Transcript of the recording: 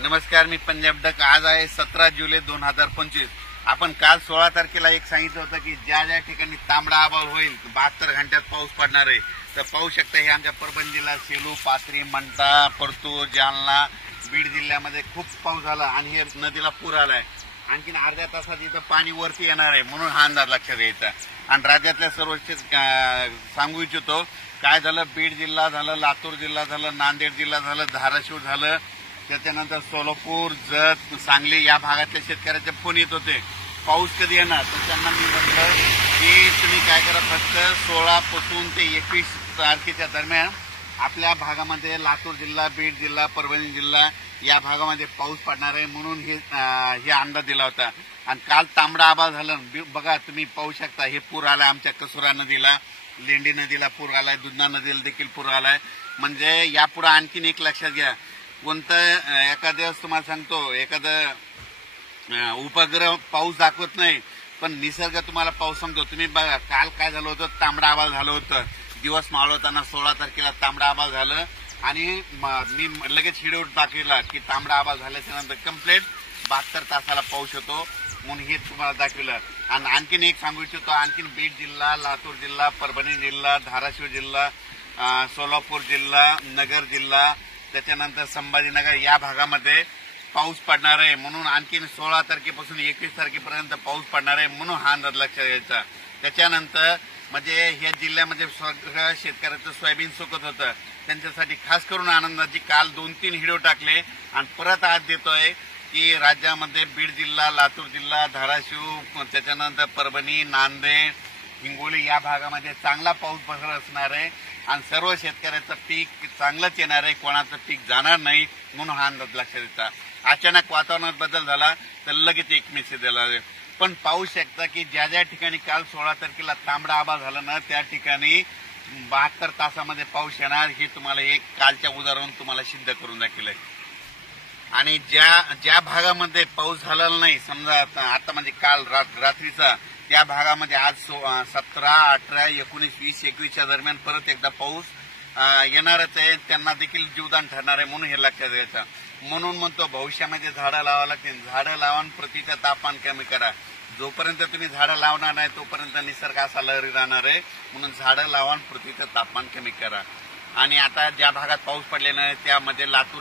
नमस्कार, मी पंजाब डक। आज आहे 17 जुलै 2025। आपण काल 16 तारखेला एक सांगितलं होतं की ज्या ज्या ठिकाणी तांबडा आभाळ होईल 72 घंट्यात पाऊस पडणार आहे। तर पाहू शकता हे आमच्या परभणी जिल्हा, सेलू, पाथरी, मंठा, परतूर, जालना, बीड जिल्ह्यामध्ये खूप पाऊस झाला आणि हे नदीला पूर आलाय। आणखीन अर्ध्या तासात इथं पाणी वरती येणार आहे, म्हणून हा अंदाज लक्षात घ्यायचा। आणि राज्यातल्या सर्व सांगू इच्छितो काय झालं, बीड जिल्हा झालं, लातूर जिल्हा झालं, नांदेड जिल्हा झालं, धाराशिव झालं, त्याच्यानंतर सोलापूर, जत, सांगली या भागातल्या शेतकऱ्याचे फोन येत होते पाऊस कधी येणार। तर त्यांना मी म्हटलं की तुम्ही काय करा, फक्त 16 पासून ते 21 तारखेच्या दरम्यान आपल्या भागामध्ये लातूर जिल्हा, बीड जिल्हा, परभणी जिल्हा या भागामध्ये पाऊस पडणार आहे, म्हणून हे अंदाज दिला होता। आणि काल तांबडा आभाळ झालं, बघा तुम्ही पाहू शकता हे पूर आलाय आमच्या कसुरा नदीला, लेंडी नदीला पूर आलाय, दुधना नदीला देखील पूर आलाय। म्हणजे यापुढे आणखीन एक लक्षात घ्या, कोणतं एखाद्या तुम्हाला सांगतो, एखादं उपग्रह पाऊस दाखवत नाही पण निसर्ग तुम्हाला पाऊस सांगतो। तुम्ही बघा काल काय झालं होतं, तांबडा आभाळ झालं होतं, दिवस मावळताना 16 तारखेला तांबडा आभाळ झालं आणि मी लगेच व्हिडिओ टाकला की तांबडा आभाळ झाल्याच्या नंतर कंप्लीट 72 तासाला पाऊस होतो, म्हणून हे तुम्हाला दाखवलं। आणि आणखीन एक सांगू इच्छितो, आणखीन बीड जिल्हा, लातूर जिल्हा, परभणी जिल्हा, धाराशिव जिल्हा, सोलापूर जिल्हा, नगर जिल्हा, त्याच्यानंतर संभाजीनगर या भागामध्ये पाऊस पडणार आहे, म्हणून आणखीन 16 तारखेपासून 21 तारखेपर्यंत पाऊस पडणार आहे, म्हणून हा अंदाज लक्षात घ्यायचा। त्याच्यानंतर म्हणजे या जिल्ह्यामध्ये सगळ्या शेतकऱ्याचं सोयाबीन सुकत होतं, त्यांच्यासाठी खास करून आनंदाची काल 2-3 व्हिडिओ टाकले आणि परत आज देतोय की राज्यामध्ये बीड जिल्हा, लातूर जिल्हा, धाराशिव, त्याच्यानंतर परभणी, नांदेड, हिंगोली या भागामध्ये चांगला पाऊस बसणार असणार आहे आणि सर्व शेतकऱ्याचं पीक चांगलंच येणार आहे, कोणाचं पीक जाणार नाही, म्हणून हा अंदाज लक्षात येतात। अचानक वातावरणात बदल झाला तर लगेच एक मेसेज दिला। पण पाहू शकता की ज्या ज्या ठिकाणी काल 16 तारखेला तांबडा आभाळ झाला ना, त्या ठिकाणी 72 तासामध्ये पाऊस येणार, हे तुम्हाला एक कालच्या उदाहरण तुम्हाला सिद्ध करून दाखवलंय। आणि ज्या भागामध्ये पाऊस झालेला नाही, समजा आता म्हणजे काल रात्रीचा, त्या भागामध्ये आज 17, 18, 19, 20, 21च्या दरम्यान परत एकदा पाऊस येणारच आहे, त्यांना देखील जीवदान ठरणार आहे, म्हणून हे लक्षात घ्यायचं। म्हणून म्हणतो भविष्यामध्ये झाडं लावावं लागतील, झाडं लावून पृथ्वीचं तापमान कमी करा। जोपर्यंत तुम्ही झाडं लावणार नाही तोपर्यंत निसर्ग असा लहरी राहणार आहे, म्हणून झाडं लावून पृथ्वीचं तापमान कमी करा। आणि आता ज्या भागात पाऊस पडलेला नाही त्यामध्ये लातूर